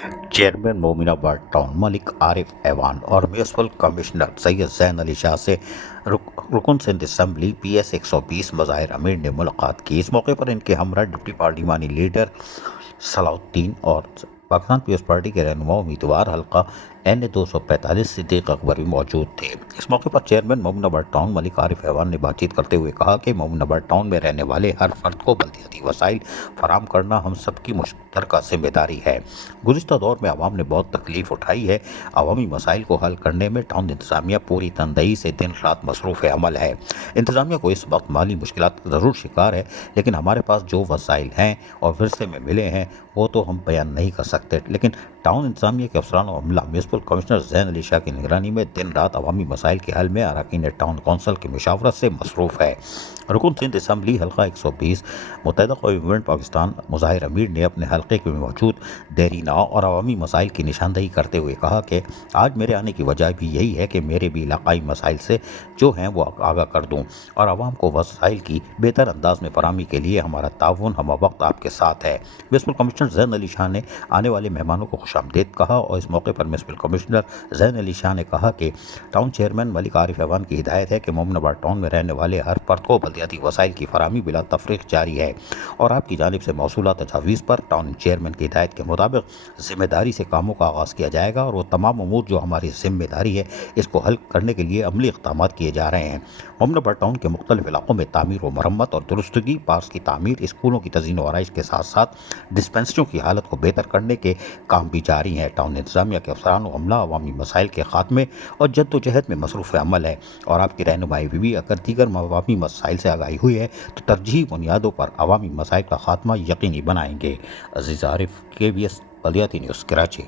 Chairman Mominabad town Malik Arif ऐवान और municipal commissioner Syed Jain Ali Shah से रुकन सिंध असम्बली PS 120 मज़ाहिर अमीर ने मुलाकात की। इस मौके पर इनके हमरा डिप्टी पार्लिमानी लीडर सलाउद्दीन और पाकिस्तान पीपल्स पार्टी के रहनुमा उम्मीदवार हल्का N 245 सिद्दीक अकबर भी मौजूद थे। इस मौके पर चेयरमैन मोमिनाबाद टाउन मलिक आरिफ ऐवान ने बातचीत करते हुए कहा कि मोमिनाबाद टाउन में रहने वाले हर फर्द को बल्दियाती वसाइल फराम करना हम सबकी मुश्तरका जिम्मेदारी है। गुज़िश्ता दौर में आवाम ने बहुत तकलीफ उठाई है। अवामी मसाइल को हल करने में टाउन इंतज़ामिया पूरी तनदेही से दिन रात मसरूफ़ अमल है। इंतज़ामिया को इस वक्त माली मुश्किलात ज़रूर शिकार है, लेकिन हमारे पास जो वसाइल हैं और विरसे में मिले हैं वो तो हम बयान नहीं कर सकते। लेकिन टाउन इंतज़ामिया के अफसरान और अमला म्यूनसिपल कमिश्नर जैन अली शाह की निगरानी में दिन रात अवामी मसाइल के हल में अरकान टाउन कौंसल की मुशावरत से मसरूफ़ है। रुकन सिंध असम्बली हल्का 120 मुत्तहिदा कौमी मूवमेंट पाकिस्तान मुज़ाहिर अमीर ने अपने हल्के में मौजूद देरीना और अवामी मसाइल की निशानदही करते हुए कहा कि आज मेरे आने की वजह भी यही है कि मेरे भी इलाकाई मसाइल से जो हैं वो आगाह कर दूँ और आवाम को वसाइल की बेहतर अंदाज में फराहमी के लिए हमारा ताउन हम वक्त आपके साथ है। म्यूनसिपल कमिश्नर जैन अली शाह ने आने वाले मेहमानों को खुशामदीद कहा और इस मौके पर म्यूनसिपल कमिश्नर जैन अली शाह ने कहा कि टाउन चेयरमैन मलिक आरिफ ऐवान की हिदायत है कि मोमिनाबाद टाउन में रहने वाले हर फर्द को बल्दियाती वसाइल की फराहमी बिला तफरीक जारी है और आपकी जानिब से मौसूला तजावीज़ पर टाउन चेयरमैन की हिदायत के मुताबिक जिम्मेदारी से कामों का आगाज़ किया जाएगा और वो तमाम अमूर जो हमारी जिम्मेदारी है इसको हल करने के लिए अमली इक़दाम किए जा रहे हैं। मोमिनाबाद टाउन के मुख्तलिफ इलाकों में तामीर व मरम्मत और दुरुस्तगी, पार्क्स की तामीर, स्कूलों की तज़ीन व आराइश के साथ साथ डिस्पेंसरियों की हालत को बेहतर करने के काम भी जारी हैं। टाउन इंतज़ामिया के अफसरान व अमला अवामी मसाइल के खात्मे और जद्दोजहद में मसरूफ़ अमल है और आपकी रहनुमाई भी अगर दीगर अवामी मसाइल से आगाही हुई है तो तरजीही बुनियादों पर अवामी मसाइल का खात्मा यकीनी बनाएंगे। अज़ीज़ आरिफ, KBS बल्दियाती न्यूज़, कराची।